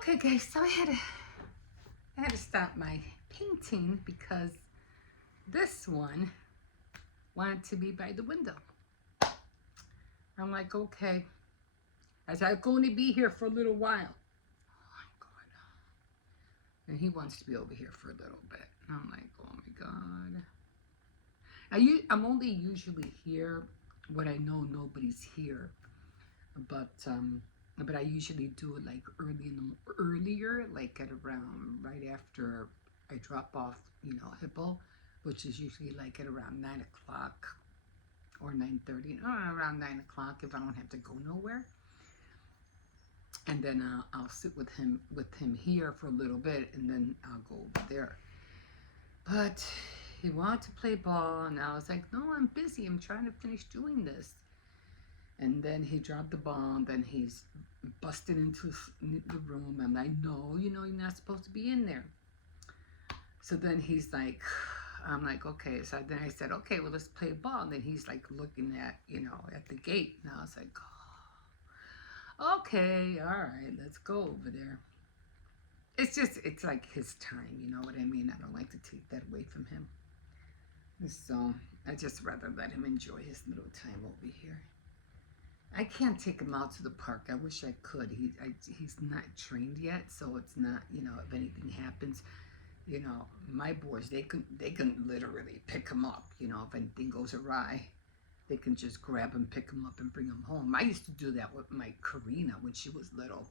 Okay, guys, so I had to stop my painting because this one wanted to be by the window. I'm like, okay, as I'm going to be here for a little while. Oh my God. And he wants to be over here for a little bit. And I'm like, oh my God. I'm only usually here when I know nobody's here, but I usually do it like earlier, like at around right after I drop off, Hippo, which is usually like at around 9 o'clock or 9:30, or around 9 o'clock if I don't have to go nowhere. And then I'll sit with him here for a little bit, and then I'll go over there. But he wanted to play ball, and I was like, no, I'm busy. I'm trying to finish doing this. And then he dropped the ball, and then he's busted into the room, and I know, you're not supposed to be in there. So then he's like, I'm like, okay. So then I said, okay, well, let's play ball. And then he's like looking at the gate. And I was like, oh, okay, all right, let's go over there. It's like his time, you know what I mean? I don't like to take that away from him. So I just rather let him enjoy his little time over here. I can't take him out to the park. I wish I could. He's not trained yet, so it's not. If anything happens, my boys they can literally pick him up. If anything goes awry, they can just grab him, pick him up, and bring him home. I used to do that with my Karina when she was little.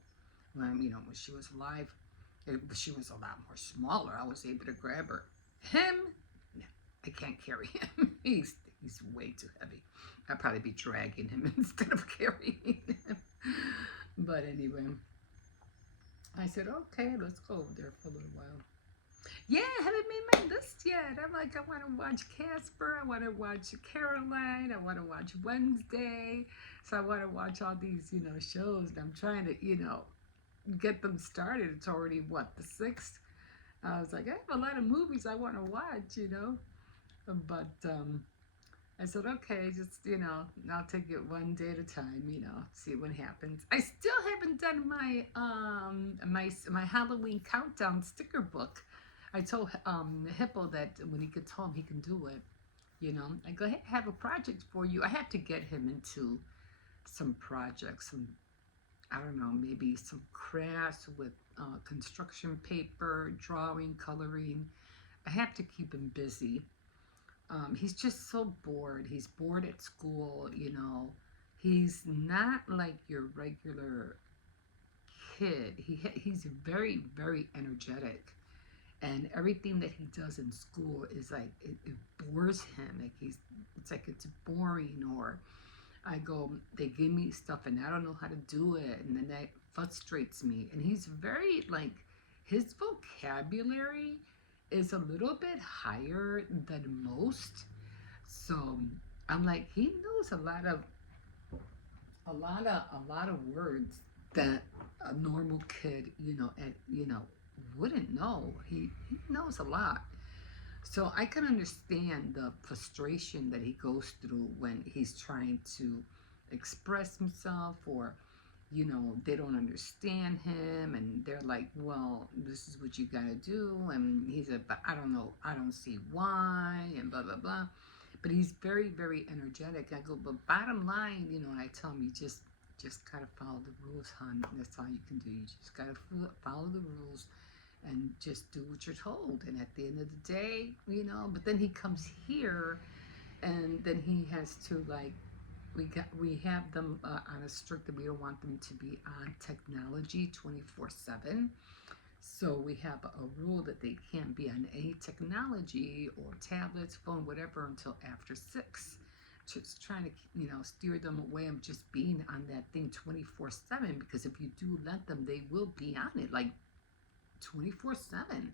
When she was alive, she was a lot more smaller. I was able to grab her. Him, no, I can't carry him. He's way too heavy. I'd probably be dragging him instead of carrying him. But anyway, I said, okay, let's go over there for a little while. Yeah, I haven't made my list yet. I'm like, I want to watch Casper. I want to watch Caroline. I want to watch Wednesday. So I want to watch all these, shows. And I'm trying to, get them started. It's already, what, the 6th? I was like, I have a lot of movies I want to watch. But I said, okay, just, I'll take it one day at a time, see what happens. I still haven't done my Halloween countdown sticker book. I told Hippo that when he gets home, he can do it. I go, hey, I have a project for you. I have to get him into some projects, I don't know, maybe some crafts with construction paper, drawing, coloring. I have to keep him busy. He's just so bored. He's bored at school. He's not like your regular kid. He's very, very energetic. And everything that he does in school is like, it bores him. It's like it's boring. Or I go, they give me stuff and I don't know how to do it. And then that frustrates me. And he's very, like, his vocabulary is a little bit higher than most. So I'm like, he knows a lot of words that a normal kid, wouldn't know. He knows a lot. So I can understand the frustration that he goes through when he's trying to express himself, or they don't understand him, and they're like, well, this is what you gotta do. And he's like, but I don't know, I don't see why, and blah blah blah. But he's very, very energetic. I go, but bottom line, and I tell him, you just gotta follow the rules, hon. That's all you can do. You just gotta follow the rules and just do what you're told. And at the end of the day, but then he comes here, and then he has to, like, we have them on a strict that we don't want them to be on technology 24/7. So we have a rule that they can't be on any technology or tablets, phone, whatever, until after 6. Just trying to, steer them away of just being on that thing 24/7, because if you do let them, they will be on it like 24/7.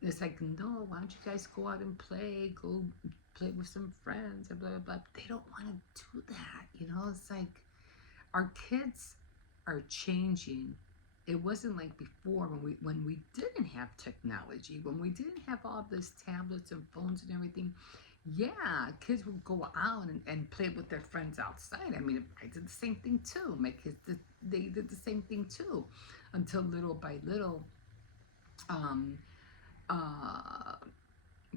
It's like, no, why don't you guys go out and go play with some friends, and blah blah blah. They don't want to do that. It's like our kids are changing. It wasn't like before when we didn't have technology, when we didn't have all this tablets and phones and everything. Yeah, kids would go out and play with their friends outside. I mean, I did the same thing too. My kids did, they did the same thing too, until little by little, um, uh,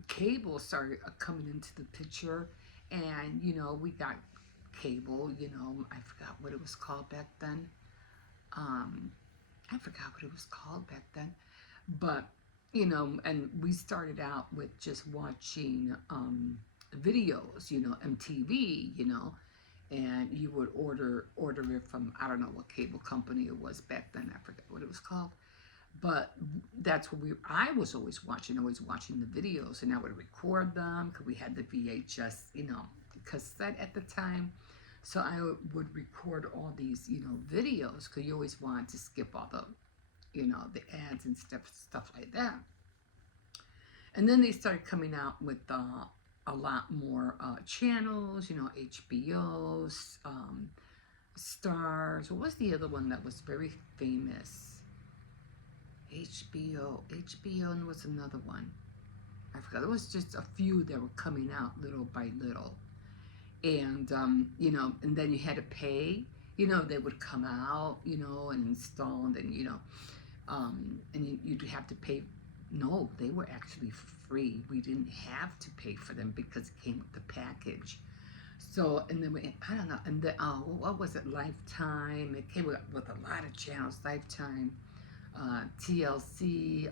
cable started coming into the picture, and we got cable. I forgot what it was called back then. Um, I forgot what it was called back then, but and we started out with just watching videos, MTV, and you would order it from, I don't know what cable company it was back then. I forget what it was called, but that's what I was always watching the videos, and I would record them because we had the VHS, cassette at the time. So I would record all these, videos because you always wanted to skip all the ads and stuff like that. And then they started coming out with a lot more channels, HBO's, Stars. What was the other one that was very famous? HBO was another one. I forgot. It was just a few that were coming out little by little. And, and then you had to pay. They would come out, and install, and then, and you'd have to pay. No, they were actually free. We didn't have to pay for them because it came with the package. So, and then I don't know, and then, what was it, Lifetime? It came with a lot of channels, Lifetime, TLC,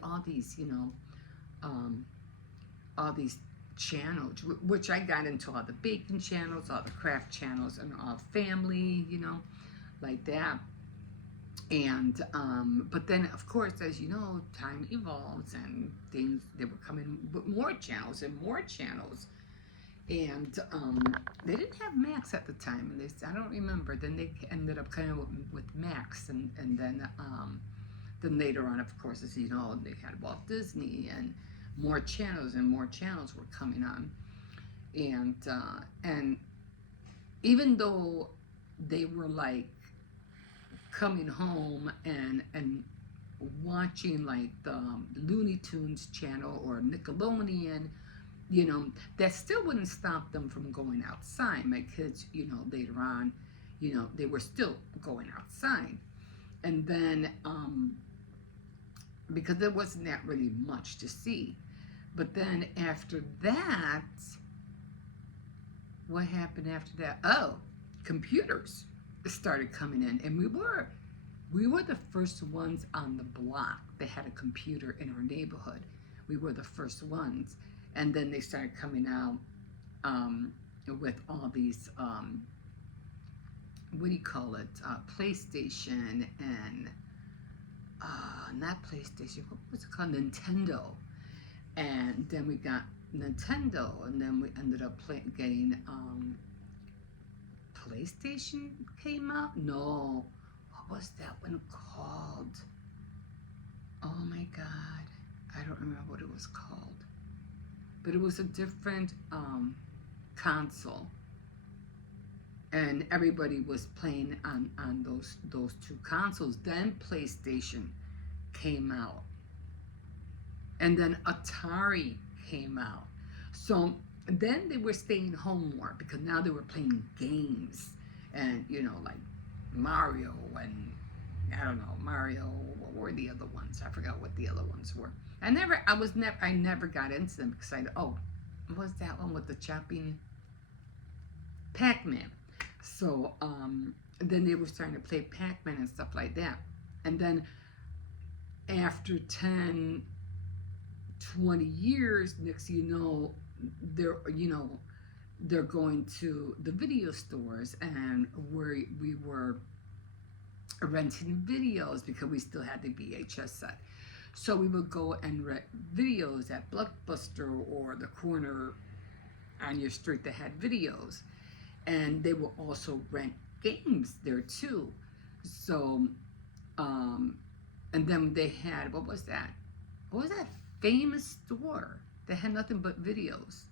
um, all these channels, which I got into all the baking channels, all the craft channels, and all family, like that. And but then, of course, as you know, time evolves and things, they were coming with more channels and more channels. And they didn't have Max at the time, and I don't remember. Then they ended up kind of with Max, and then later on, of course, as you know, they had Walt Disney, and more channels and more channels were coming on. And even though they were like coming home and watching like the Looney Tunes channel or Nickelodeon, that still wouldn't stop them from going outside. My kids, later on, they were still going outside. And then, because there wasn't that really much to see. But then after that, what happened after that? Oh, computers started coming in, and we were the first ones on the block that had a computer in our neighborhood. We were the first ones, and then they started coming out with all these what do you call it? PlayStation and not PlayStation. What was it called? Nintendo. And then we got Nintendo, and then we ended up getting PlayStation came out. No, what was that one called? Oh my God, I don't remember what it was called, but it was a different console, and everybody was playing on those two consoles. Then PlayStation came out, and then Atari came out. So then they were staying home more because now they were playing games, and like Mario, and I don't know, Mario. What were the other ones? I forgot what the other ones were. I never got into them because what was that one with the chopping? Pac-Man. So then they were starting to play Pac-Man and stuff like that. And then after 10, 20 years, next you know, they're going to the video stores, and we were renting videos because we still had the VHS set. So we would go and rent videos at Blockbuster or the corner on your street that had videos. And they will also rent games there too. So, and then they had, what was that? What was that famous store that had nothing but videos?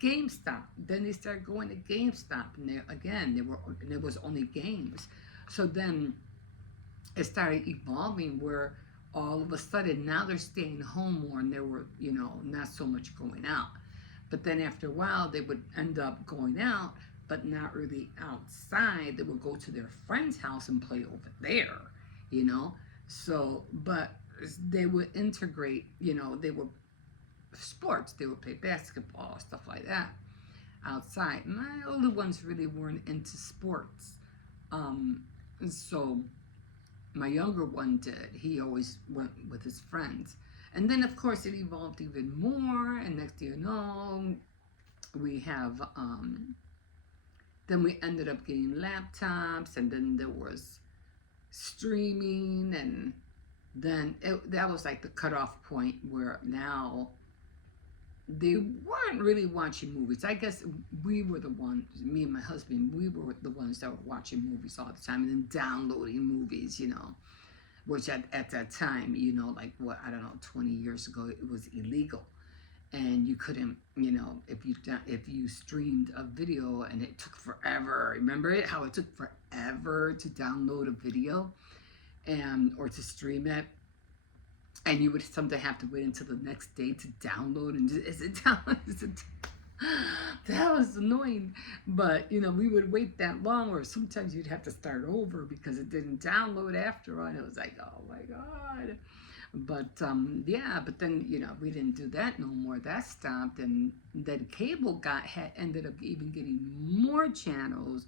GameStop. Then they started going to GameStop, and there was only games. So then it started evolving where all of a sudden now they're staying home more, and there were not so much going out. But then after a while, they would end up going out, but not really outside. They would go to their friend's house and play over there, you know. So, but they would integrate, you know, they would sports. They would play basketball, stuff like that outside. My older ones really weren't into sports. Um, so my younger one did. He always went with his friends. And then, of course, it evolved even more. And next thing you know, we have, then we ended up getting laptops. And then there was streaming. And then that was like the cutoff point where now they weren't really watching movies. I guess we were the ones, me and my husband, we were the ones that were watching movies all the time and then downloading movies, you know, which at that time, you know, like what, I don't know, 20 years ago, it was illegal. And you couldn't, you know, if you streamed a video and it took forever. Remember it? How it took forever to download a video and or to stream it, and you would sometimes have to wait until the next day to download. And just, is it down? Is it? That was annoying. But you know, we would wait that long, or sometimes you'd have to start over because it didn't download after all. And it was like, oh my god. But yeah, but then you know we didn't do that no more. That stopped, and then cable ended up even getting more channels,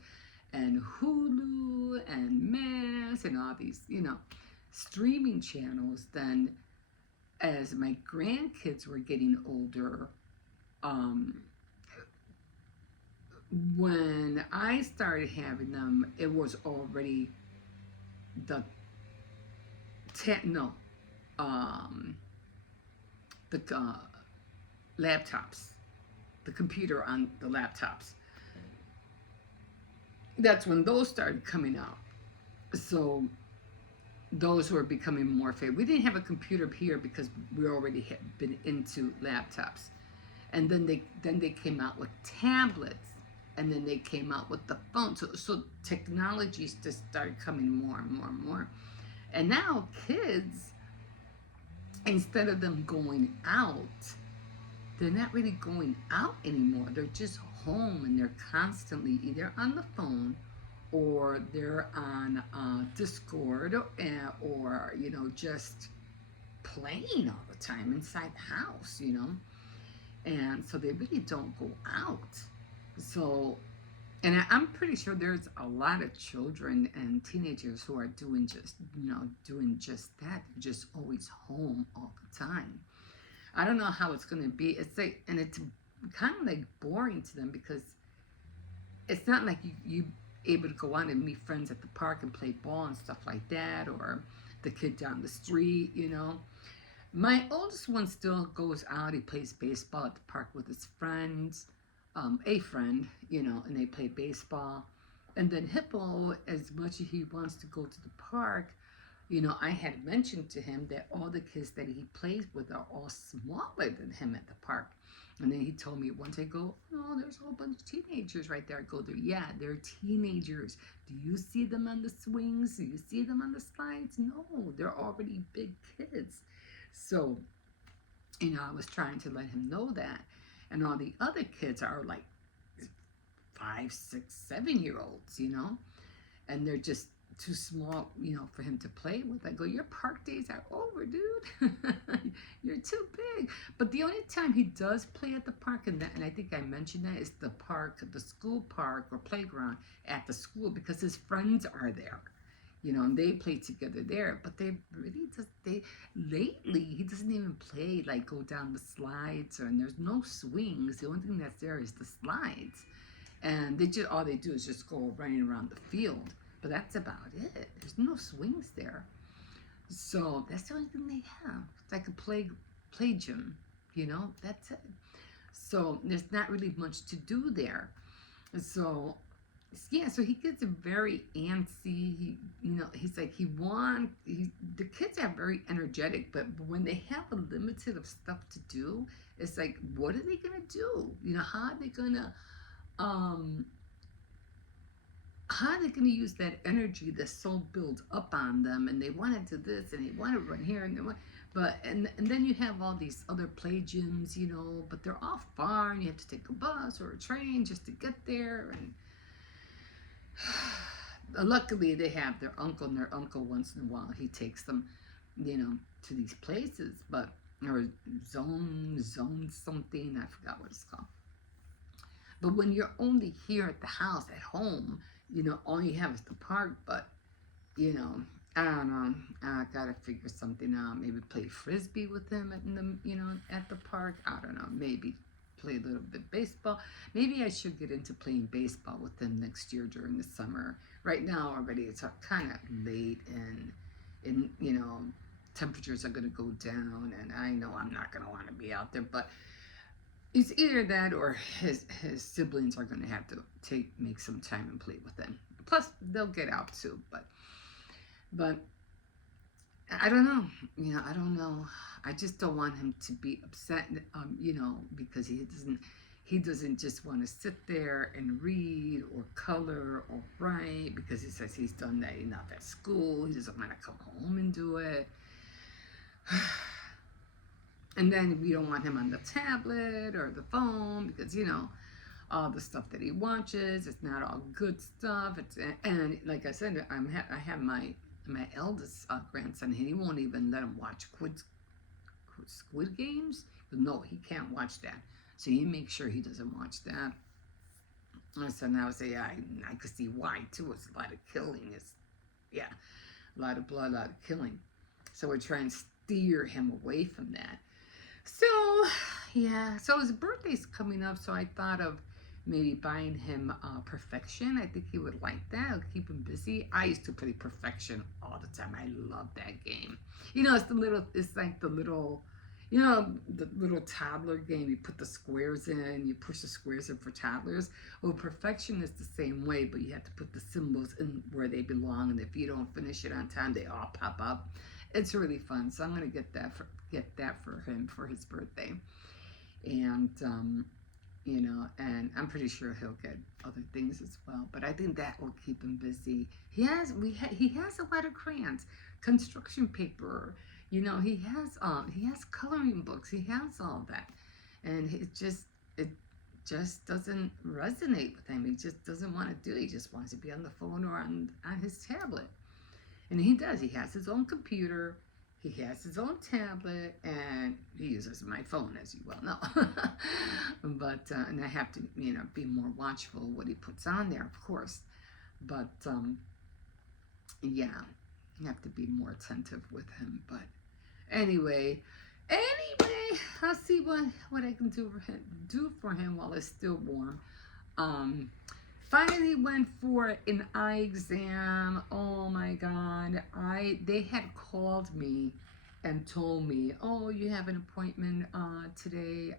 and Hulu and Mass and all these streaming channels. Then as my grandkids were getting older, when I started having them, it was already the no the laptops, the computer on the laptops. That's when those started coming out. So those were becoming more favorite. We didn't have a computer here because we already had been into laptops, and then they came out with tablets, and then they came out with the phone. So technologies just started coming more and more and more, and now kids, instead of them going out, they're not really going out anymore. They're just home, and they're constantly either on the phone or they're on Discord, or just playing all the time inside the house, and so they really don't go out. So, and I'm pretty sure there's a lot of children and teenagers who are doing just that. They're just always home all the time. I don't know how it's going to be. It's like, and it's kind of like boring to them because it's not like you able to go out and meet friends at the park and play ball and stuff like that, or the kid down the street. My oldest one still goes out. He plays baseball at the park with his friends, a friend, and they play baseball. And then Hippo, as much as he wants to go to the park, I had mentioned to him that all the kids that he plays with are all smaller than him at the park. And then he told me once, I go, oh, there's a whole bunch of teenagers right there. I go, yeah, they're teenagers. Do you see them on the swings? Do you see them on the slides? No, they're already big kids. So, I was trying to let him know that. And all the other kids are like 5, 6, 7-year-olds, and they're just too small, for him to play with. I go, your park days are over, dude. You're too big. But the only time he does play at the park, and I think I mentioned that, is the park, the school park or playground at the school, because his friends are there, and they play together there. But lately he doesn't even play, like go down the slides, and there's no swings. The only thing that's there is the slides, and all they do is just go running around the field. But that's about it. There's no swings there. So that's the only thing they have. It's like a play gym, that's it. So there's not really much to do there. So yeah, so he gets very antsy. He's like, the kids are very energetic, but when they have a limited of stuff to do, it's like, what are they gonna do? How are they gonna use that energy that's so built up on them, and they want to do this and they want to run here and they want, But and then you have all these other play gyms, you know, but they're all far, and you have to take a bus or a train just to get there. And luckily, they have their uncle, and their uncle once in a while he takes them, you know, to these places. But or zone something, I forgot what it's called. But when you're only here at the house at home, you know, all you have is the park. But you know, I don't know. I gotta figure something out. Maybe play frisbee with him at the, you know, at the park. I don't know. Maybe play a little bit baseball. Maybe I should get into playing baseball with him next year during the summer. Right now, already it's kind of late, and you know, temperatures are gonna go down, and I know I'm not gonna want to be out there, but. It's either that or his siblings are gonna have to make some time and play with him. Plus, they'll get out too, but I don't know. You know, I don't know. I just don't want him to be upset. You know, because he doesn't just want to sit there and read or color or write because he says he's done that enough at school. He doesn't want to come home and do it. And then we don't want him on the tablet or the phone because, you know, all the stuff that he watches, it's not all good stuff. And like I said, I have my eldest grandson, and he won't even let him watch Squid Games. No, he can't watch that. So you make sure he doesn't watch that. And so now I could see why too. It's a lot of killing. Yeah, a lot of blood, a lot of killing. So we're trying to steer him away from that. So yeah, so his birthday's coming up, so I thought of maybe buying him Perfection. I think he would like that. It'll keep him busy. I used to play Perfection all the time. I love that game. You know, it's like the little, you know, the little toddler game. You put the squares in, you push the squares in for toddlers. Well, Perfection is the same way, but you have to put the symbols in where they belong, and if you don't finish it on time, they all pop up. It's really fun, so I'm gonna get that for him for his birthday, and you know, and I'm pretty sure he'll get other things as well. But I think that will keep him busy. He has a lot of crayons, construction paper. You know, he has coloring books. He has all that, and it just doesn't resonate with him. He just doesn't want to do it. He just wants to be on the phone or on his tablet. And he does. He has his own computer. He has his own tablet, and he uses my phone, as you well know. But and I have to, you know, be more watchful what he puts on there, of course. But yeah, you have to be more attentive with him. But anyway, I'll see what I can do for him while it's still warm. Finally went for an eye exam. Oh my God. They had called me and told me, oh, you have an appointment today,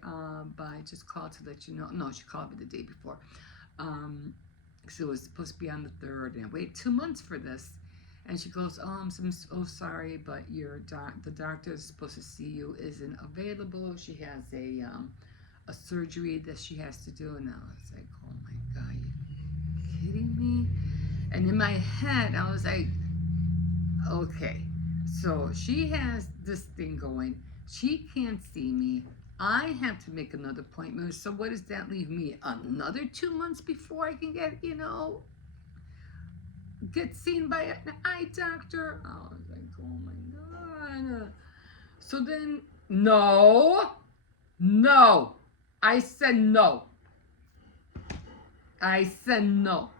but I just called to let you know. No, she called me the day before. So it was supposed to be on the 3rd, and I waited 2 months for this. And she goes, oh, I'm so sorry, but the doctor is supposed to see you isn't available. She has a surgery that she has to do. And I was like, oh my God, kidding me? And in my head, I was like, okay, so she has this thing going. She can't see me. I have to make another appointment. So what does that leave me? Another 2 months before I can get seen by an eye doctor? I was like, oh my God. So then, no. I said no. I said no.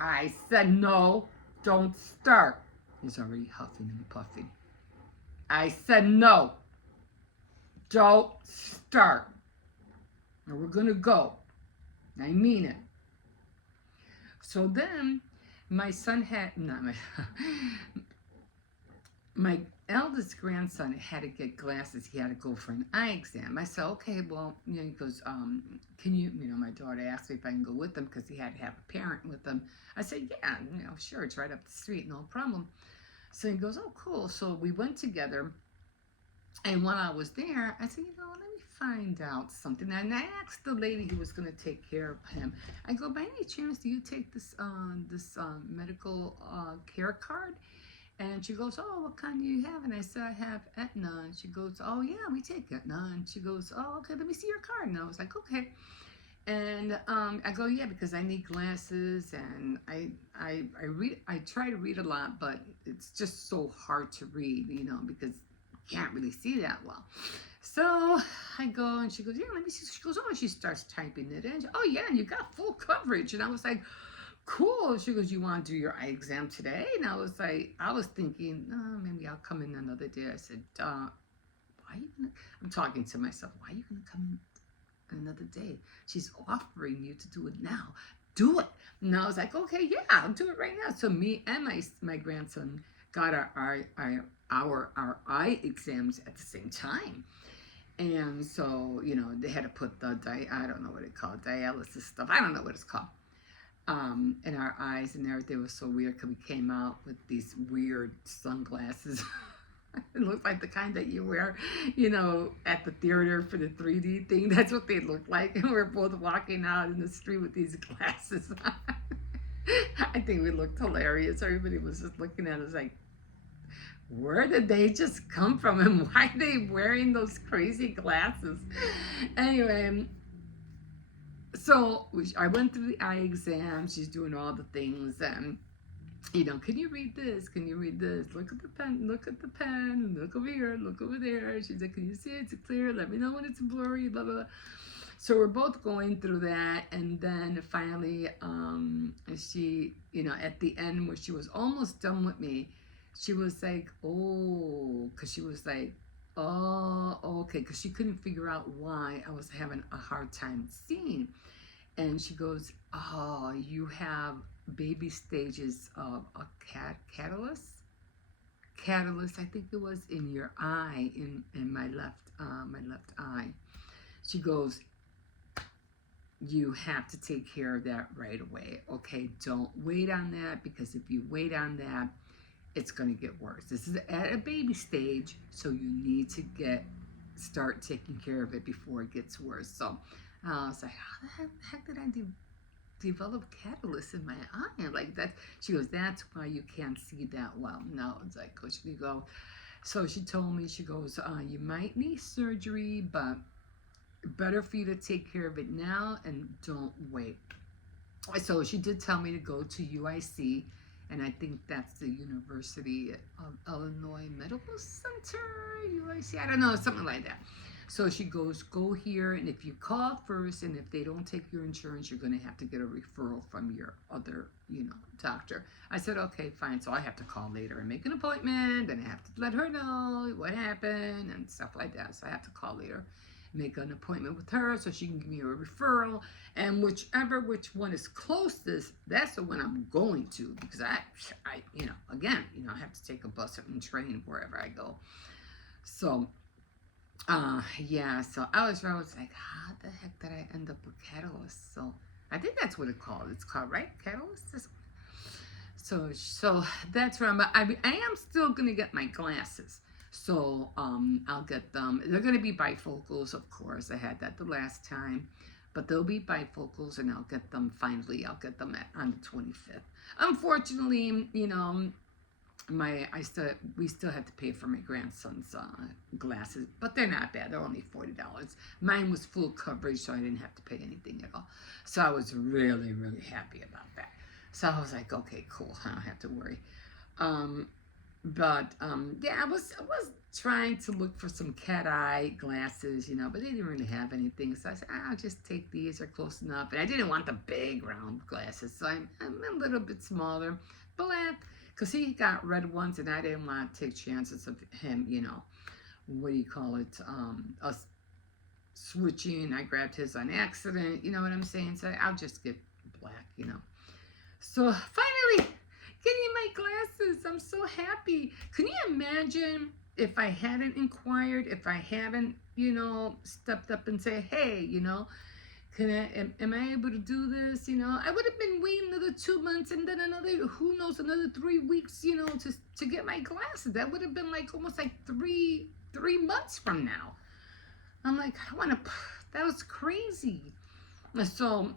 I said no, don't start. He's already huffing and puffing. I said no, don't start. And we're gonna go. I mean it. So then my son had, not my eldest grandson had to get glasses. He had to go for an eye exam. I said, okay, well, you know, he goes, can you know, my daughter asked me if I can go with him because he had to have a parent with him. I said, yeah, you know, sure, it's right up the street, no problem. So he goes, oh, cool. So we went together. And when I was there, I said, you know, let me find out something. And I asked the lady who was going to take care of him. I go, by any chance, do you take this medical care card? And she goes, oh, what kind do you have? And I said, I have Aetna. And she goes, oh, yeah, we take Aetna. And she goes, oh, okay, let me see your card. And I was like, okay. And I go, yeah, because I need glasses, and I read. I try to read a lot, but it's just so hard to read, because you can't really see that well. So I go, and she goes, yeah, let me see. She goes, oh, and she starts typing it in. Oh, yeah, and you got full coverage. And I was like, cool. She goes, you want to do your eye exam today? And I was like, I was thinking, oh, maybe I'll come in another day. I said, why are you gonna? I'm talking to myself. Why are you gonna come in another day? She's offering you to do it now. Do it. And I was like, okay, yeah, I'll do it right now. So me and my grandson got our eye exams at the same time. And so, they had to put the I don't know what it called, dialysis stuff. I don't know what it's called. In our eyes and everything was so weird because we came out with these weird sunglasses. It looked like the kind that you wear, at the theater for the 3D thing. That's what they looked like. And we're both walking out in the street with these glasses on. I think we looked hilarious. Everybody was just looking at us like, where did they just come from? And why are they wearing those crazy glasses? Anyway, so I went through the eye exam. She's doing all the things. And can you read this? Can you read this? Look at the pen, look at the pen, look over here, look over there. She's like, can you see it? It's clear? Let me know when it's blurry, blah, blah, blah. So we're both going through that. And then finally, she, at the end where she was almost done with me, she was like, oh, because she was like, oh, okay, because she couldn't figure out why I was having a hard time seeing. And she goes, oh, you have baby stages of a catalyst, I think it was, in your eye, in my left eye. She goes, you have to take care of that right away. Okay, don't wait on that, because if you wait on that, it's going to get worse. This is at a baby stage, so you need to start taking care of it before it gets worse. So I was like, how the heck did I develop catalyst in my eye? Like that. She goes, that's why you can't see that well. No, it's like, she go. So she told me, she goes, you might need surgery, but better for you to take care of it now and don't wait. So she did tell me to go to UIC, and I think that's the University of Illinois Medical Center, UIC, I don't know, something like that. So she goes, go here, and if you call first, and if they don't take your insurance, you're going to have to get a referral from your other, doctor. I said, okay, fine. So I have to call later and make an appointment, and I have to let her know what happened and stuff like that. So I have to call later, make an appointment with her so she can give me a referral, and which one is closest, that's the one I'm going to, because I again, I have to take a bus and train wherever I go. So yeah, so I was like, how the heck did I end up with catalyst? So I think that's what it's called, right? Catalyst. So that's where I am still gonna get my glasses. So I'll get them. They're gonna be bifocals, of course. I had that the last time, but they'll be bifocals, and I'll get them finally. I'll get them on the 25th. Unfortunately, we still had to pay for my grandson's glasses, but they're not bad. They're only $40. Mine was full coverage, so I didn't have to pay anything at all. So I was really, really happy about that. So I was like, okay, cool. I don't have to worry. Yeah, I was trying to look for some cat eye glasses, but they didn't really have anything. So I said, I'll just take these. They're close enough. And I didn't want the big round glasses, so I'm a little bit smaller, black, because he got red ones, and I didn't want to take chances of him, what do you call it, us switching. I grabbed his on accident, you know what I'm saying? So I'll just get black, So finally, getting my glasses. I'm so happy. Can you imagine if I hadn't inquired, if I haven't, stepped up and say, hey, am I able to do this? I would have been waiting another 2 months, and then another 3 weeks, to get my glasses. That would have been like almost like three months from now. I'm like, that was crazy. So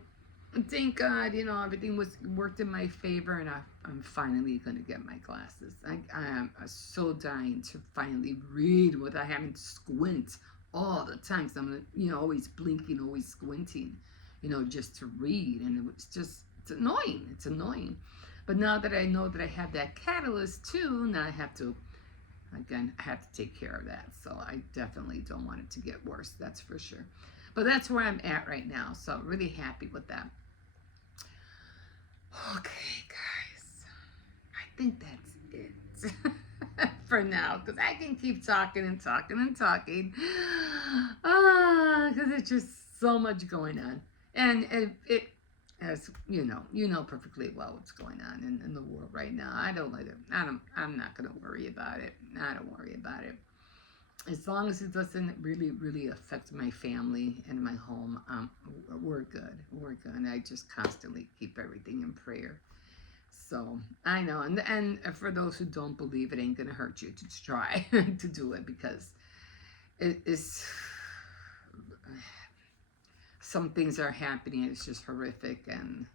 thank God, everything worked in my favor, and I'm finally going to get my glasses. I am so dying to finally read without having to squint all the time. So I'm, always blinking, always squinting, just to read. And it's annoying. It's annoying. But now that I know that I have that catalyst too, now I have to, again, I have to take care of that. So I definitely don't want it to get worse. That's for sure. But that's where I'm at right now. So really happy with that. Okay, guys. I think that's it for now, because I can keep talking and talking and talking. Because it's just so much going on. And it as you know perfectly well what's going on in the world right now. I'm not going to worry about it. I don't worry about it. As long as it doesn't really, really affect my family and my home, we're good. We're good. I just constantly keep everything in prayer. So I know, and for those who don't believe, it ain't gonna hurt you to try to do it, because it is. Some things are happening. It's just horrific, and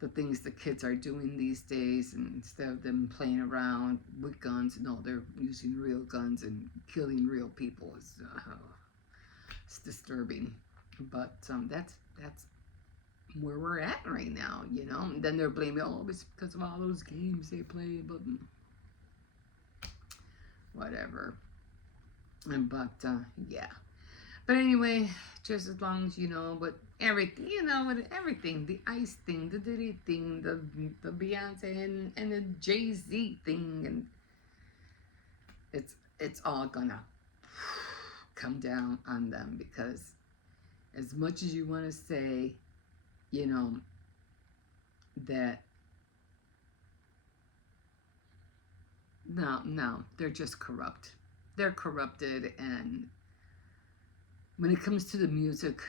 the things the kids are doing these days, and instead of them playing around with guns, no, they're using real guns and killing real people. It's disturbing, but that's where we're at right now, And then they're blaming, oh, it's because of all those games they play, but whatever. But yeah. But anyway, just as long as but everything, with everything, the Ice thing, the Diddy thing, the Beyonce and the Jay-Z thing, and it's all gonna come down on them, because as much as you want to say, that no, they're just corrupt. They're corrupted, and when it comes to the music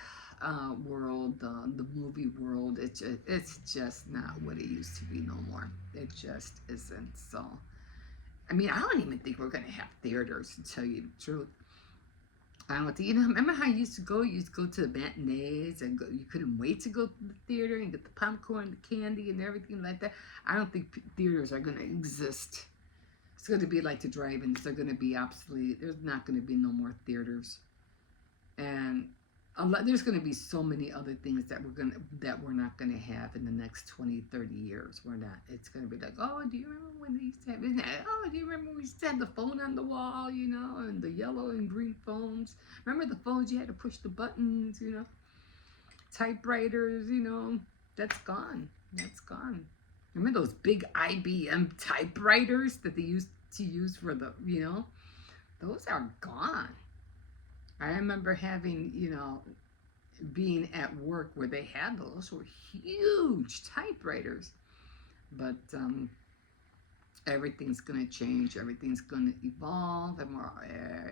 world, the movie world, it's just not what it used to be no more. It just isn't. So, I mean, I don't even think we're gonna have theaters, to tell you the truth. I don't think, remember how you used to go? You used to go to the matinees, and you couldn't wait to go to the theater and get the popcorn, the candy, and everything like that. I don't think theaters are gonna exist. It's gonna be like the drive-ins. They're gonna be obsolete. There's not gonna be no more theaters. And there's going to be so many other things that we're not going to have in the next 20, 30 years. We're not. It's going to be like, oh, do you remember when they used to have? Oh, do you remember when we used to have the phone on the wall, and the yellow and green phones? Remember the phones you had to push the buttons, typewriters, that's gone. That's gone. Remember those big IBM typewriters that they used to use for the, those are gone. I remember having, being at work where they had those were huge typewriters. But everything's going to change. Everything's going to evolve. And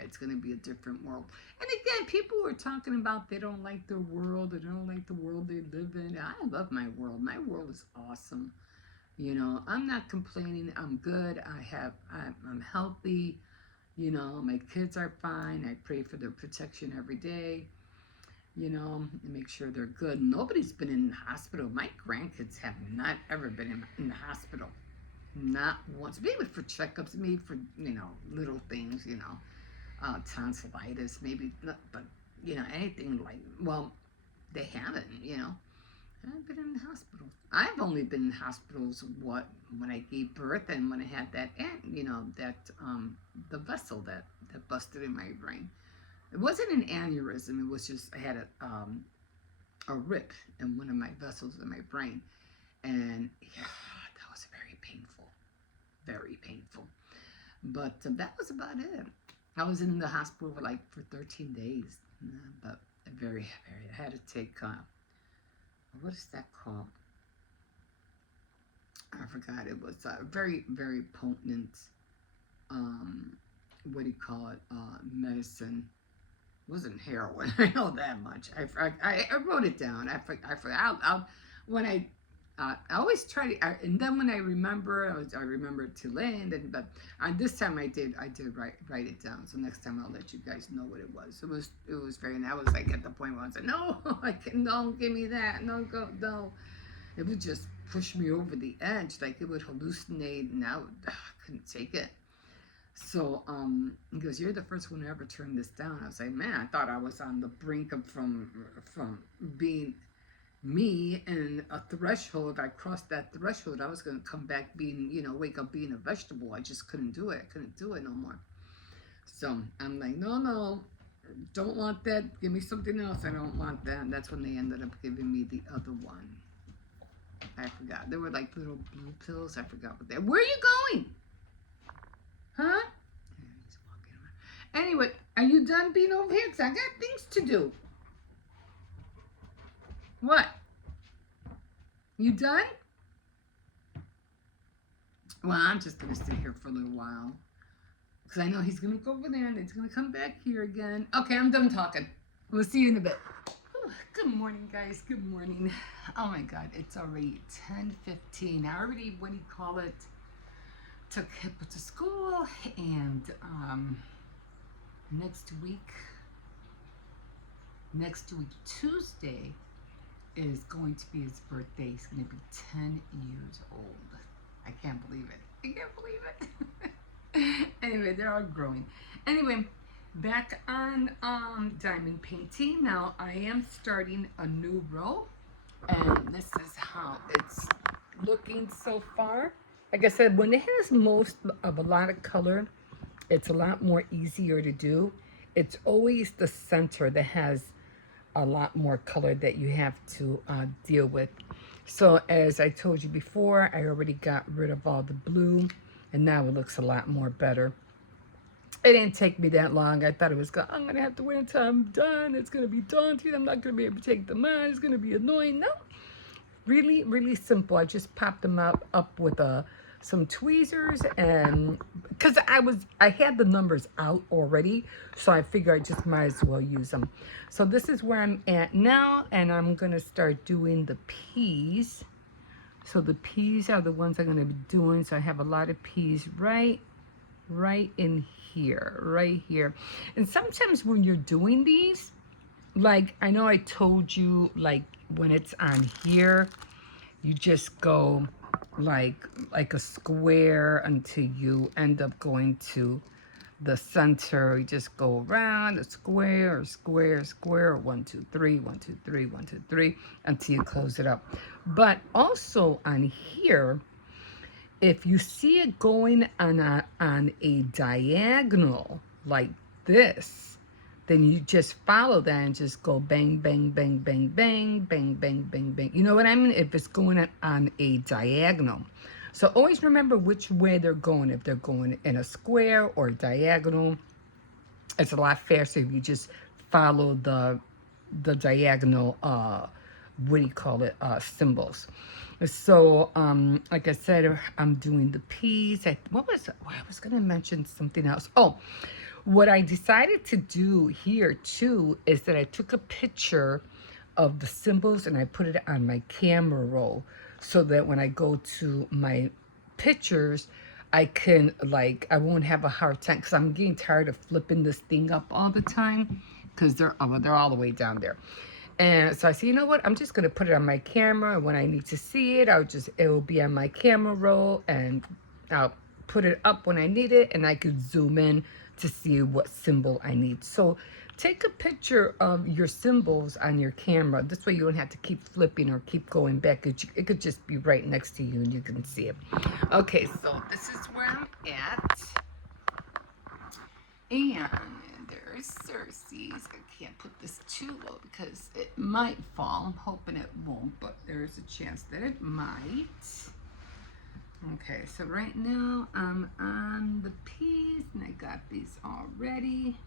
it's going to be a different world. And again, people were talking about they don't like their world. They don't like the world they live in. I love my world. My world is awesome. I'm not complaining. I'm good. I'm healthy. My kids are fine. I pray for their protection every day, and make sure they're good. Nobody's been in the hospital. My grandkids have not ever been in the hospital. Not once. Maybe for checkups, maybe for, little things, tonsillitis, maybe, but, anything like, well, they haven't, I've been in the hospital. I've only been in hospitals when I gave birth, and when I had that the vessel that busted in my brain. It wasn't an aneurysm. It was just I had a rip in one of my vessels in my brain, and yeah, that was very painful, very painful. But that was about it. I was in the hospital for 13 days, but very, very. I had to take. What is that called? I forgot. It was very, very potent, what do you call it, medicine. It wasn't heroin. I know that much. I wrote it down. I forgot. When I always try to, and then when I remember, I remember it too late. But this time I did write it down. So next time I'll let you guys know what it was. It was very. And I was at the point where I said, no, don't give me that. No, go, no. It was just push me over the edge. Like it would hallucinate, and I couldn't take it. So he goes, "You're the first one to ever turn this down." I was like, "Man, I thought I was on the brink of from being me and a threshold. I crossed that threshold. I was gonna come back being, wake up being a vegetable. I just couldn't do it. I couldn't do it no more." So I'm like, "No, no, don't want that. Give me something else. I don't want that." And that's when they ended up giving me the other one. I forgot. They were like little blue pills. I forgot what they. Where are you going? Huh? He's walking around. Anyway, are you done being over here? Because I got things to do. What? You done? Well, I'm just going to stay here for a little while. Because I know he's going to go over there and he's going to come back here again. Okay, I'm done talking. We'll see you in a bit. Good morning, guys. Good morning. Oh, my God. It's already 10:15. I already, what do you call it, took Hippo to school. And next week, Tuesday, is going to be his birthday. He's going to be 10 years old. I can't believe it. I can't believe it. Anyway, they're all growing. Anyway, back on diamond painting. Now I am starting a new row, and this is how it's looking so far. Like I said, when it has most of a lot of color, it's a lot more easier to do. It's always the center that has a lot more color that you have to deal with. So as I told you before, I already got rid of all the blue, and now it looks a lot more better. It didn't take me that long. I thought it was I'm gonna have to wait until I'm done. It's gonna be daunting. I'm not gonna be able to take them on. It's gonna be annoying. No, really, really simple. I just popped them up with some tweezers, and because I had the numbers out already, so I figured I just might as well use them. So this is where I'm at now, and I'm gonna start doing the peas. So the peas are the ones I'm gonna be doing. So I have a lot of peas right in here, right here. And sometimes when you're doing these, like I know I told you, like when it's on here, you just go like a square until you end up going to the center. You just go around a square, square, 1, 2, 3, 1, 2, 3, 1, 2, 3, until you close it up. But also on here, if you see it going on a diagonal like this, then you just follow that and just go bang, bang, bang, bang, bang, bang, bang, bang, bang. You know what I mean? If it's going on a diagonal. So always remember which way they're going. If they're going in a square or a diagonal, it's a lot faster if you just follow the diagonal, what do you call it, symbols. So, like I said, I'm doing the peas. I was going to mention something else. Oh, what I decided to do here too is that I took a picture of the symbols and I put it on my camera roll, so that when I go to my pictures, I can, like, I won't have a hard time, because I'm getting tired of flipping this thing up all the time, because they're all the way down there. And so I said, you know what, I'm just going to put it on my camera, and when I need to see it, it will be on my camera roll, and I'll put it up when I need it, and I could zoom in to see what symbol I need. So take a picture of your symbols on your camera. This way you don't have to keep flipping or keep going back. It could just be right next to you and you can see it. Okay, so this is where I'm at. And there's Cersei's. I can't put this too low because it might fall. I'm hoping it won't, but there's a chance that it might. Okay, so right now I'm on the peas, and I got these all ready.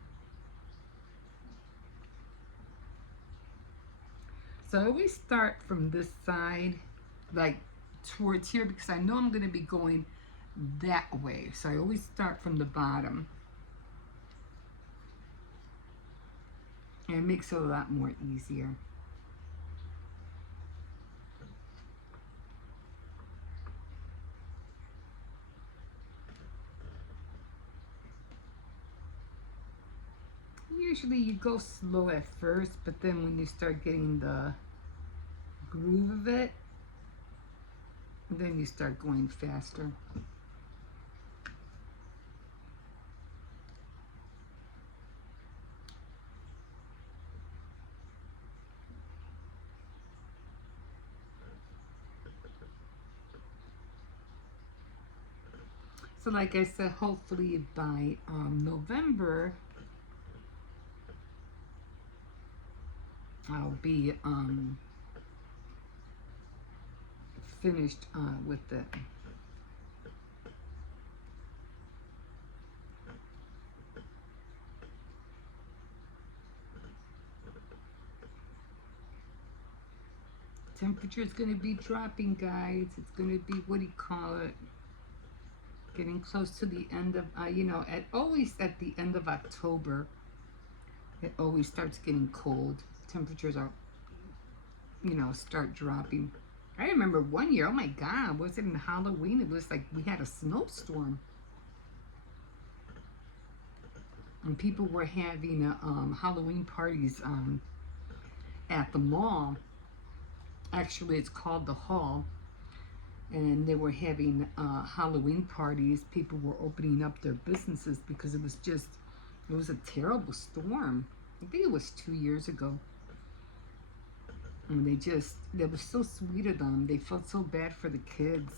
So I always start from this side, like towards here, because I know I'm going to be going that way. So I always start from the bottom. And it makes it a lot more easier. Usually you go slow at first, but then when you start getting the groove of it, And then you start going faster. So like I said, hopefully by November, I'll be finished with it. Temperature is going to be dropping, guys. It's going to be, what do you call it? Getting close to the end of, always at the end of October, it always starts getting cold. Temperatures are, start dropping. I remember one year, oh my God, was it in Halloween? It was like we had a snowstorm. And people were having Halloween parties at the mall. Actually, it's called the Hall. And they were having Halloween parties. People were opening up their businesses because it was a terrible storm. I think it was 2 years ago. And they were so sweet of them. They felt so bad for the kids.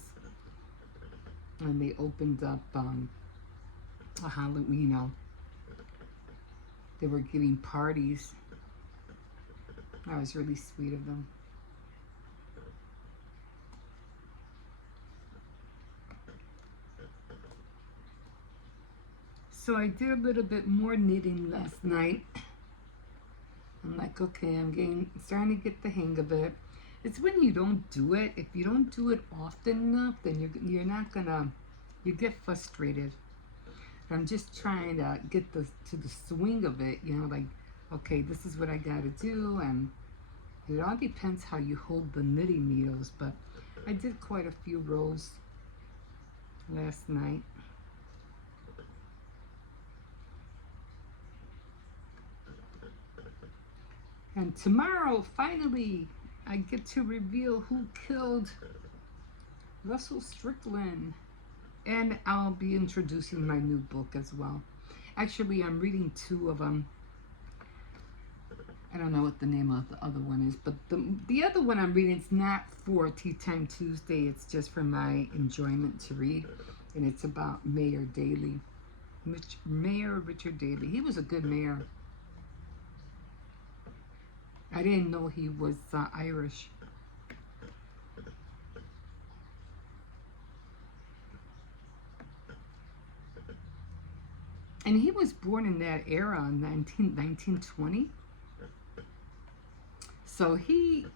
And they opened up a Halloween, they were giving parties. That was really sweet of them. So I did a little bit more knitting last night. I'm like, okay, I'm starting to get the hang of it. It's when you don't do it. If you don't do it often enough, then you're not gonna, you get frustrated. I'm just trying to get to the swing of it, like, okay, this is what I gotta do, and it all depends how you hold the knitting needles, but I did quite a few rows last night. And tomorrow, finally, I get to reveal who killed Russell Strickland. And I'll be introducing my new book as well. Actually, I'm reading 2 of them. I don't know what the name of the other one is, but the other one I'm reading, it's not for Tea Time Tuesday. It's just for my enjoyment to read. And it's about Mayor Daley. Mayor Richard Daley. He was a good mayor. I didn't know he was Irish. And he was born in that era, 1920. So he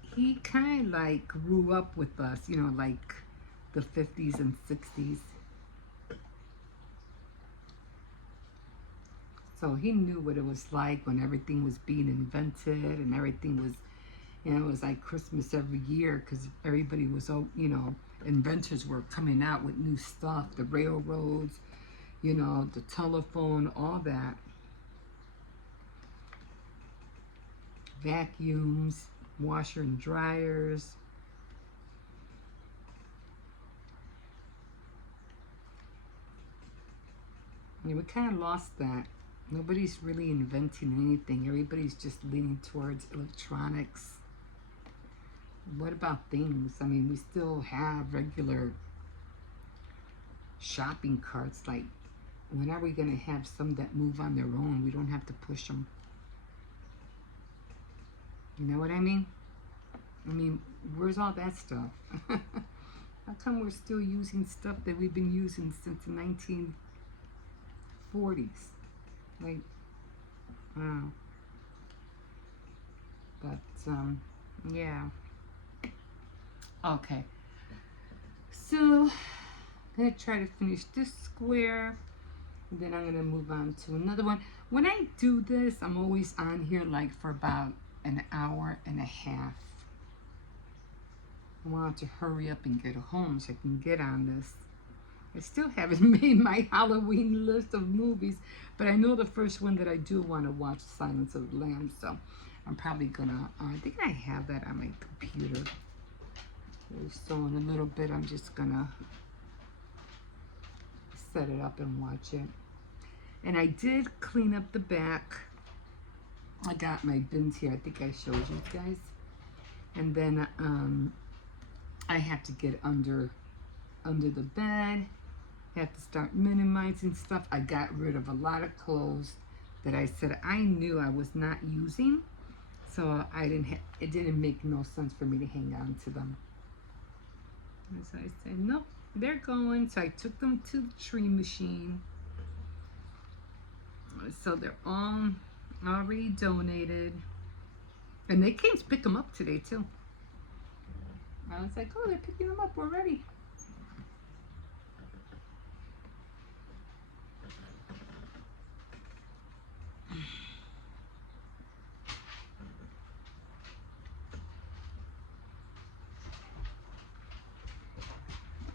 kind of like grew up with us, like the 50s and 60s. So he knew what it was like when everything was being invented and everything was, it was like Christmas every year because everybody was, inventors were coming out with new stuff, the railroads, the telephone, all that. Vacuums, washer and dryers. And we kind of lost that. Nobody's really inventing anything. Everybody's just leaning towards electronics. What about things? I mean, we still have regular shopping carts. Like, when are we going to have some that move on their own? We don't have to push them. You know what I mean? I mean, where's all that stuff? How come we're still using stuff that we've been using since the 1940s? Like, wow. But, yeah. Okay. So, I'm going to try to finish this square. And then I'm going to move on to another one. When I do this, I'm always on here like for about an hour and a half. I want to hurry up and get home so I can get on this. I still haven't made my Halloween list of movies, but I know the first one that I do want to watch, Silence of the Lambs, so I'm probably gonna, I think I have that on my computer. So in a little bit, I'm just gonna set it up and watch it. And I did clean up the back. I got my bins here. I think I showed you guys. And then I have to get under the bed. I have to start minimizing stuff. I got rid of a lot of clothes that I said I knew I was not using. So it didn't make no sense for me to hang on to them. And so I said, nope, they're going. So I took them to the tree machine. So they're all already donated. And they came to pick them up today too. I was like, oh, they're picking them up already.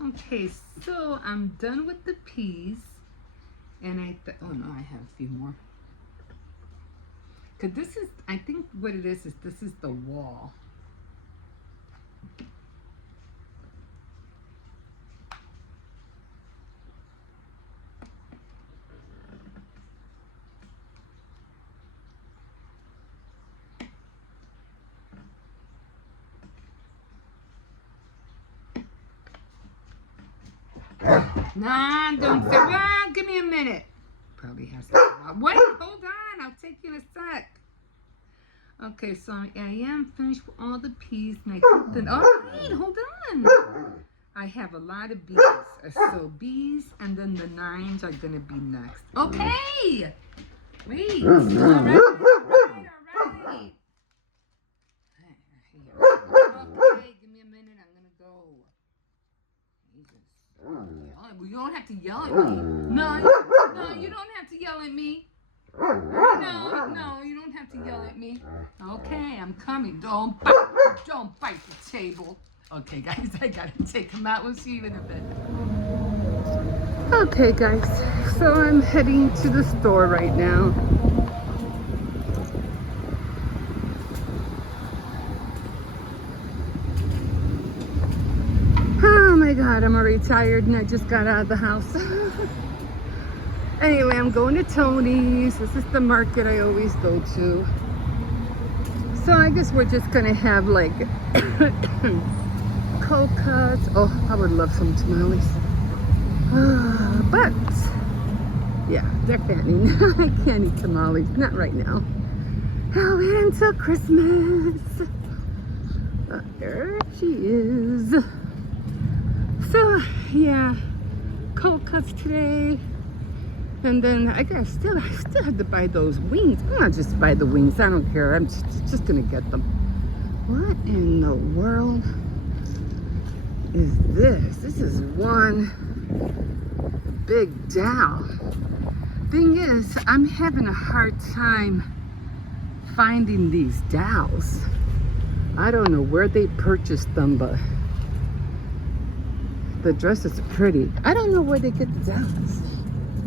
Okay, so I'm done with the peas. And oh no, I have a few more. Cause this is, I think what it is this is the wall. Nah, don't say, well, give me a minute. Probably has to. Wait, hold on. I'll take you in a sec. Okay, so I am finished with all the peas. And I think that, oh, wait, hold on. I have a lot of bees. So bees and then the 9s are going to be next. Okay. Wait. All right. Okay, give me a minute. I'm going to go. You don't have to yell at me. No, you don't have to yell at me. No, you don't have to yell at me. Okay, I'm coming. Don't bite the table. Okay, guys, I gotta take them out. We'll see you in a bit. Okay, guys, so I'm heading to the store right now. Oh my God, I'm already tired and I just got out of the house. Anyway, I'm going to Tony's. This is the market I always go to. So I guess we're just gonna have like cold cuts. Oh, I would love some tamales. But yeah, they're fattening. I can't eat tamales, not right now. I'll wait until Christmas. There she is. So yeah, cold cuts today. And then I still had to buy those wings. I'm not just buy the wings. I don't care. I'm just gonna get them. What in the world is this? This is one big dowel. Thing is, I'm having a hard time finding these dowels. I don't know where they purchased them, but the dress is pretty. I don't know where they get the dowels.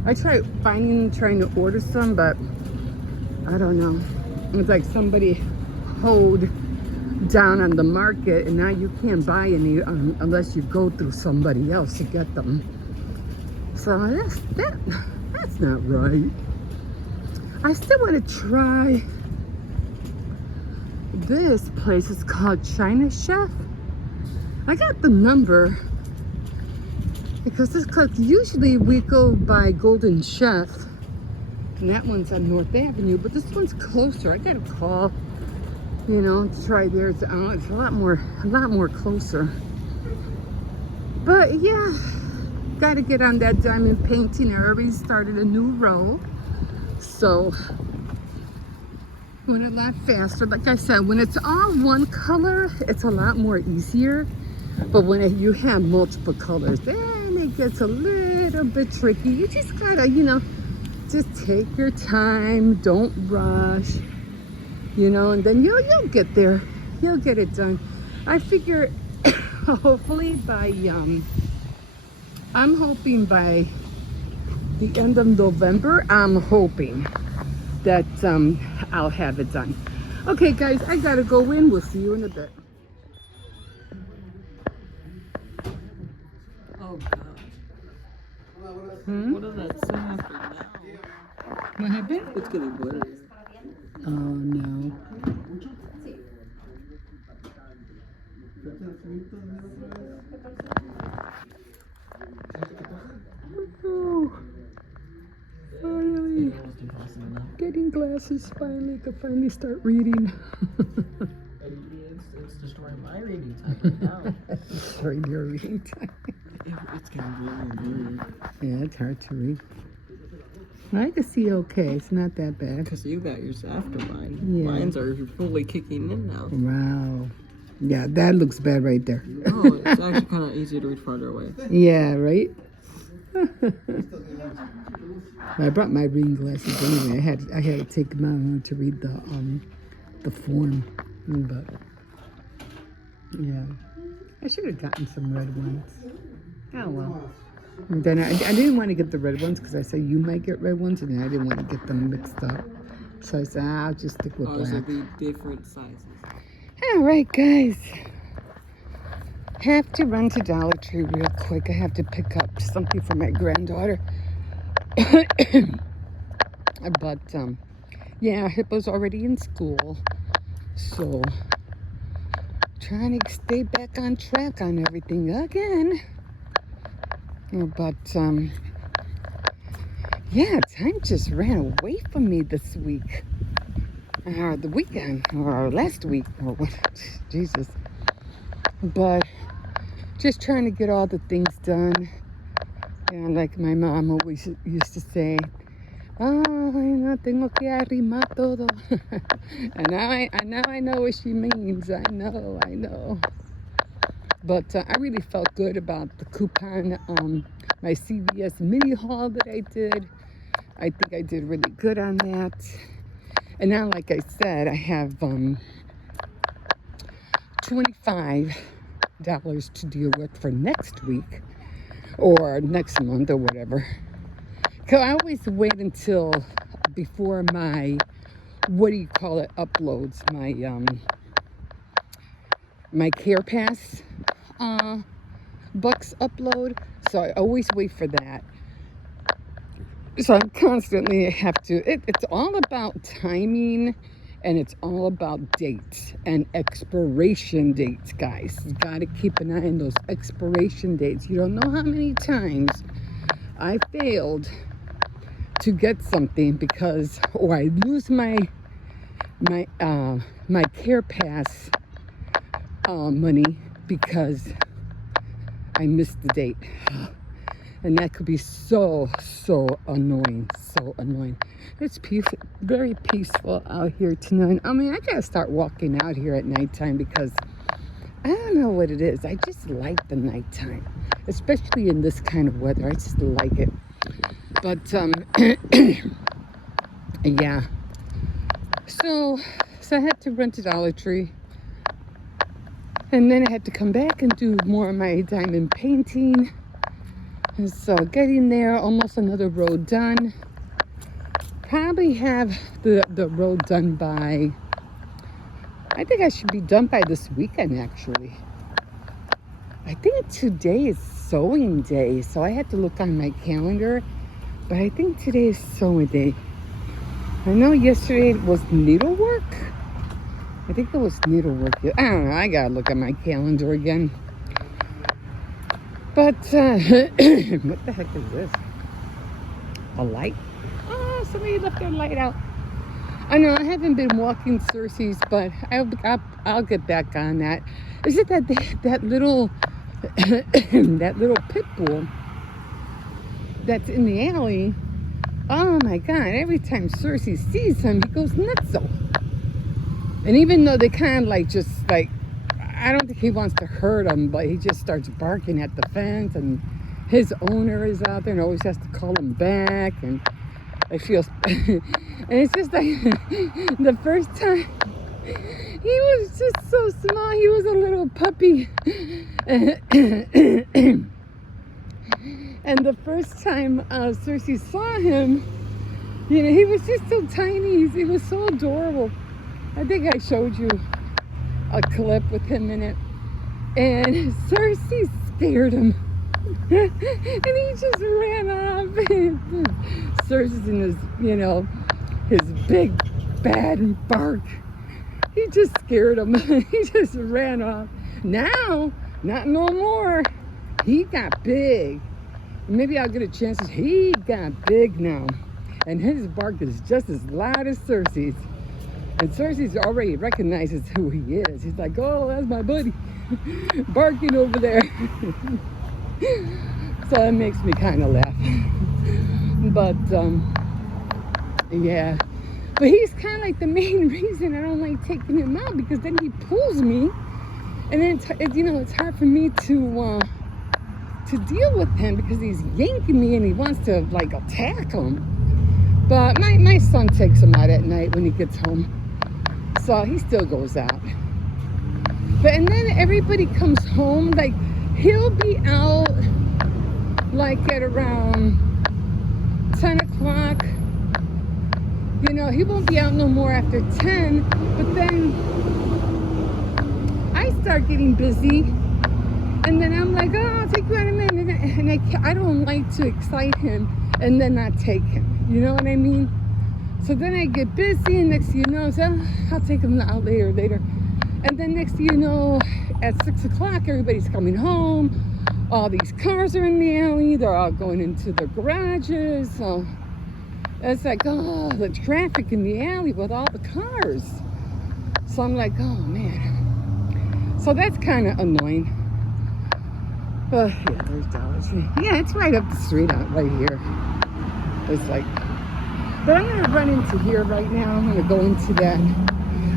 I tried trying to order some, but I don't know. It's like somebody hold down on the market, and now you can't buy any unless you go through somebody else to get them. So that's not right. I still want to try this place. It's called China Chef. I got the number. Because this cook, usually we go by Golden Chef, and that one's on North Avenue, but this one's closer. I gotta call, to try theirs out. It's a lot more closer. But yeah, gotta get on that diamond painting. I already started a new row, so going a lot faster. Like I said, when it's all one color, it's a lot more easier. But when you have multiple colors, then it gets a little bit tricky. You just gotta, just take your time. Don't rush, and then you'll get there. You'll get it done. I figure hopefully I'm hoping by the end of November, I'm hoping that I'll have it done. Okay, guys, I gotta go in. We'll see you in a bit. Hmm? What does that say after now? What happened? It's getting blurry. Oh no. Oh, finally. Getting glasses finally. Could finally start reading. It's destroying my reading time now. Destroying your reading time. It's getting blurry and blurry. Yeah, it's hard to read. I can see okay. It's not that bad. Because you got yours after mine. Yeah. Mine's are fully kicking in now. Wow. Yeah, that looks bad right there. Oh, it's actually kind of easy to read farther away. Yeah, right? I brought my reading glasses anyway. I had to take them out to read the form. But yeah, I should have gotten some red ones. Oh well. And then I didn't want to get the red ones because I said you might get red ones, and then I didn't want to get them mixed up. So I said I'll just stick with Ours will black. be different sizes. All right, guys. Have to run to Dollar Tree real quick. I have to pick up something for my granddaughter. But yeah, Hippo's already in school, so trying to stay back on track on everything again. But yeah, time just ran away from me this week, or the weekend, or last week, or what? Jesus. But just trying to get all the things done. Yeah, like my mom always used to say, "Oh, no, tengo que arrimar todo." And now I know what she means. I know. But I really felt good about the coupon, my CVS mini haul that I did. I think I did really good on that. And now, like I said, I have $25 to deal with for next week or next month or whatever. Because I always wait until before my, uploads, my Care Pass bucks upload. So I always wait for that. So I constantly have to, it's all about timing, and it's all about dates and expiration dates, guys. You got to keep an eye on those expiration dates. You don't know how many times I failed to get something because, or I lose my Care Pass money because I missed the date. And that could be so annoying, It's peaceful, very peaceful out here tonight. I mean, I gotta start walking out here at nighttime because I don't know what it is. I just like the nighttime, especially in this kind of weather. I just like it. But yeah. So I had to rent a Dollar Tree, and then I had to come back and do more of my diamond painting. And so getting there, almost another road done. Probably have the road done by, I think I should be done by this weekend, actually. I think today is sewing day, so I had to look on my calendar, but I think today is sewing day. I know yesterday was needlework. I think it was needlework. I don't know, I gotta look at my calendar again. But, what the heck is this? A light? Oh, somebody left their light out. I know I haven't been walking Cersei's, but I'll get back on that. Is it that little that little pit bull that's in the alley? Oh my God! Every time Cersei sees him, he goes nutso. And even though they kind of I don't think he wants to hurt him, but he just starts barking at the fence, and his owner is out there and always has to call him back, and I feel, and it's just like, the first time, he was just so small, he was a little puppy, and the first time Cersei saw him, he was just so tiny, he was so adorable. I think I showed you a clip with him in it, and Cersei scared him. And he just ran off. Cersei's in his, his big bad bark. He just scared him. He just ran off. Now, not no more. He got big. Maybe I'll get a chance. He got big now. And his bark is just as loud as Cersei's. And Cersei's already recognizes who he is. He's like, oh, that's my buddy. Barking over there. So that makes me kind of laugh. But, yeah. But he's kind of like the main reason I don't like taking him out, because then he pulls me. And then, it's hard for me to deal with him, because he's yanking me and he wants to, like, attack him. But my son takes him out at night when he gets home. So he still goes out. And then everybody comes home. Like, he'll be out, like, at around 10 o'clock. He won't be out no more after 10. But then I start getting busy. And then I'm like, oh, I'll take you out in a minute. And I don't like to excite him and then not take him. You know what I mean? So then I get busy, and next thing you know, I'll take him out later. And then next thing you know, at 6 o'clock, everybody's coming home. All these cars are in the alley. They're all going into their garages. So it's like, oh, the traffic in the alley with all the cars. So I'm like, oh, man. So that's kind of annoying. But yeah, there's Dollar Tree. Yeah, it's right up the street, right here. It's like, but I'm going to run into here right now. I'm going to go into that.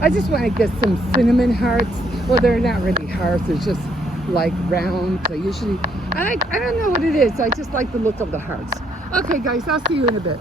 I just want to get some cinnamon hearts. Well, they're not really hearts. They're just like round. So usually, I don't know what it is. I just like the look of the hearts. Okay, guys, I'll see you in a bit.